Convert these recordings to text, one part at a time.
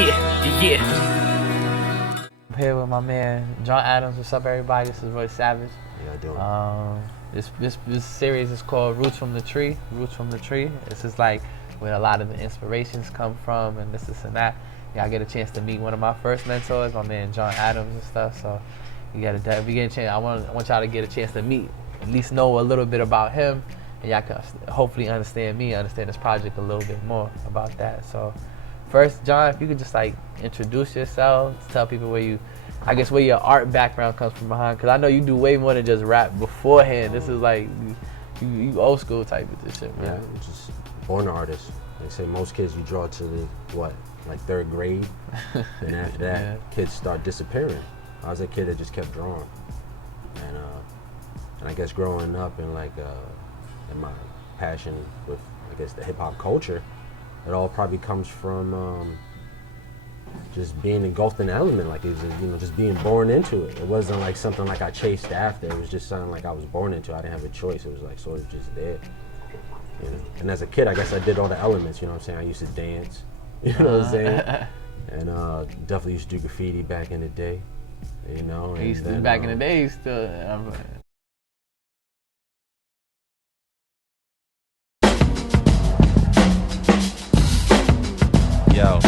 I'm here with my man Jon Atoms. What's up, everybody? This is Roy Savage. Yeah, This series is called Roots from the Tree. Roots from the Tree. This is like where a lot of the inspirations come from, and this and that. Yeah, I get a chance to meet one of my first mentors, my man Jon Atoms and stuff. So we get a chance. I want y'all to get a chance to meet, at least know a little bit about him, and y'all can hopefully understand this project a little bit more about that. So first, Jon, if you could just like introduce yourself, tell people where your art background comes from behind, because I know you do way more than just rap beforehand. This is like you old school type of this shit, man. Yeah, I'm just born an artist. They say most kids you draw to the like third grade, and after that, yeah, kids start disappearing. I was a kid that just kept drawing, and I guess growing up and in my passion with the hip hop culture, it all probably comes from just being engulfed in the element, like it was, just being born into it. It wasn't like something like I chased after. It was just something like I was born into. I didn't have a choice. It was like sort of just there, And as a kid, I guess I did all the elements. You know what I'm saying? I used to dance. You know what I'm saying? And definitely used to do graffiti back in the day. In the day, you still. Yo.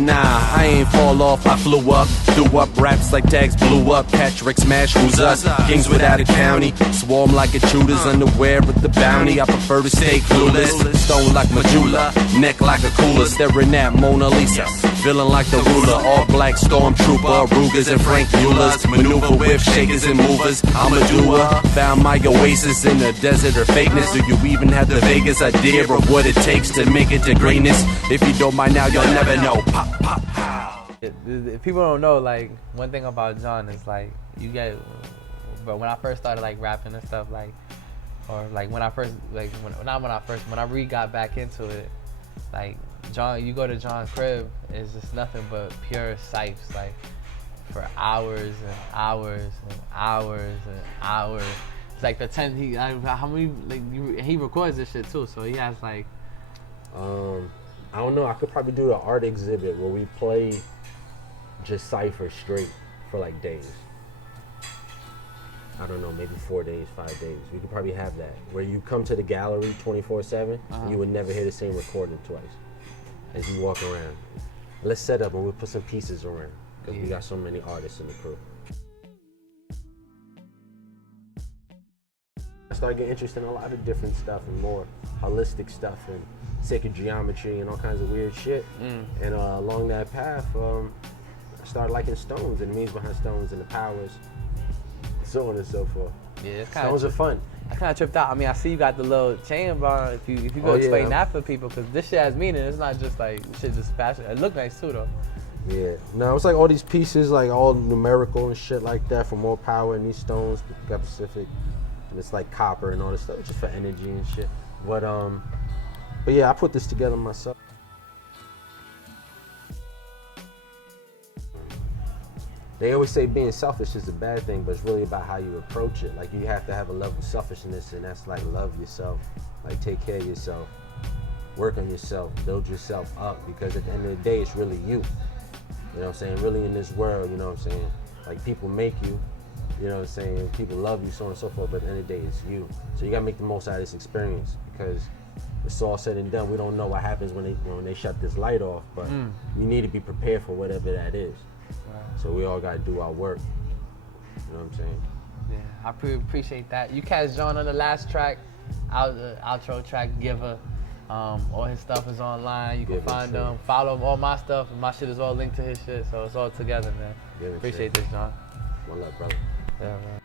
Nah, I ain't fall off, I flew up. Threw up raps like tags blew up. Catch, Rick, smash, who's us? Kings without a county. Swarm like a shooter's unaware of the bounty. I prefer to stay clueless. Stone like medulla, neck like a cooler. Staring at Mona Lisa, feeling like the ruler. All black stormtrooper, Rugers and Frank Muellers. Maneuver with shakers and movers, I'm a doer. Found my oasis in the desert or fakeness. Do you even have the Vegas idea of what it takes to make it to greatness? If you don't mind now, you'll never know. If people don't know, like, one thing about Jon is like but when I first started like rapping and stuff, when I really got back into it, like Jon, you go to Jon's crib, it's just nothing but pure sipes, like for hours and hours and hours and hours. It's like he records this shit too, so he has like. I don't know. I could probably do an art exhibit where we play just cypher straight for like days. I don't know, maybe 4 days, 5 days. We could probably have that where you come to the gallery 24/7. You would never hear the same recording twice as you walk around. Let's set up and we'll put some pieces around because we got so many artists in the crew. I started getting interested in a lot of different stuff and more holistic stuff and sacred geometry and all kinds of weird shit. And along that path, I started liking stones and the meanings behind stones and the powers, so on and so forth. Yeah, stones are fun. I kind of tripped out. I mean, I see you got the little chain bar. If you go explain that for people, because this shit has meaning. It's not just like shit just fashion. It look nice too, though. Yeah. No, it's like all these pieces, like all numerical and shit like that for more power in these stones. Got Pacific, and it's like copper and all this stuff, just for energy and shit. But yeah, I put this together myself. They always say being selfish is a bad thing, but it's really about how you approach it. Like, you have to have a level of selfishness, and that's like love yourself, like take care of yourself, work on yourself, build yourself up, because at the end of the day, it's really you. You know what I'm saying? Really in this world, you know what I'm saying? Like, people make you, you know what I'm saying? People love you, so on and so forth, but at the end of the day, it's you. So you gotta make the most out of this experience, because it's all said and done. We don't know what happens when they shut this light off, but you need to be prepared for whatever that is. Right. So we all got to do our work. You know what I'm saying? Yeah, I appreciate that. You catch Jon on the last track, outro track, Giver. All his stuff is online. You can find him, follow him, all my stuff. My shit is all linked to his shit, so it's all together, man. Appreciate this, Jon. One love, brother. Yeah, man.